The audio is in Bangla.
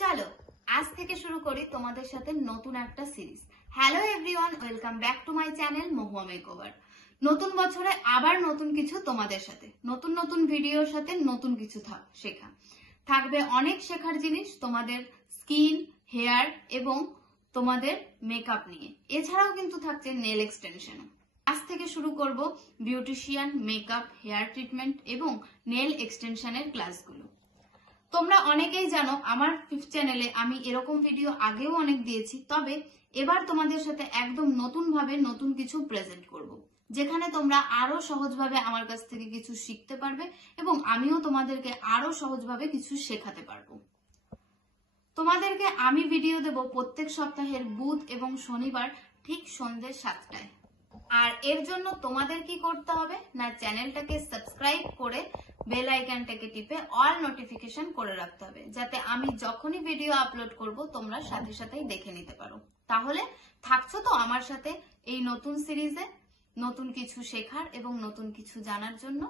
চলো আজ থেকে শুরু করি তোমাদের সাথে নতুন একটা series. Hello everyone, welcome back to my channel Mahua makeover. নতুন বছরে আবার নতুন কিছু তোমাদের সাথে, নতুন নতুন ভিডিওর সাথে নতুন কিছু শেখা থাকবে, অনেক শেখার জিনিস তোমাদের স্কিন, হেয়ার এবং তোমাদের মেকআপ নিয়ে। এছাড়াও কিন্তু থাকছে নেল এক্সটেনশনও। আজ থেকে শুরু করব বিউটিশিয়ান, মেকআপ, হেয়ার ট্রিটমেন্ট এবং নেল এক্সটেনশনের ক্লাসগুলো। তোমরা অনেকেই জানো আমার ফিফথ চ্যানেলে আমি এরকম ভিডিও আগেও অনেক দিয়েছি, তবে এবার তোমাদের সাথে একদম নতুন ভাবে নতুন কিছু প্রেজেন্ট করব, যেখানে তোমরা আরো সহজভাবে আমার কাছ থেকে কিছু শিখতে পারবে এবং আমিও তোমাদেরকে আরো সহজভাবে কিছু শেখাতে পারবো। তোমাদেরকে আমি ভিডিও দেব প্রত্যেক সপ্তাহের বুধ এবং শনিবার ঠিক সন্ধ্যে 7টায়। আর এর জন্য তোমাদের কি করতে হবে না, চ্যানেলটাকে সাবস্ক্রাইব করে বেল আইকনটাকে টিপে অল নোটিফিকেশন করে রাখতে হবে, যাতে আমি যখনই ভিডিও আপলোড করব তোমরা সাথে সাথেই দেখে নিতে পারো। তাহলে থাকছো তো আমার সাথে এই নতুন সিরিজে, নতুন কিছু শেখার এবং নতুন কিছু জানার জন্য।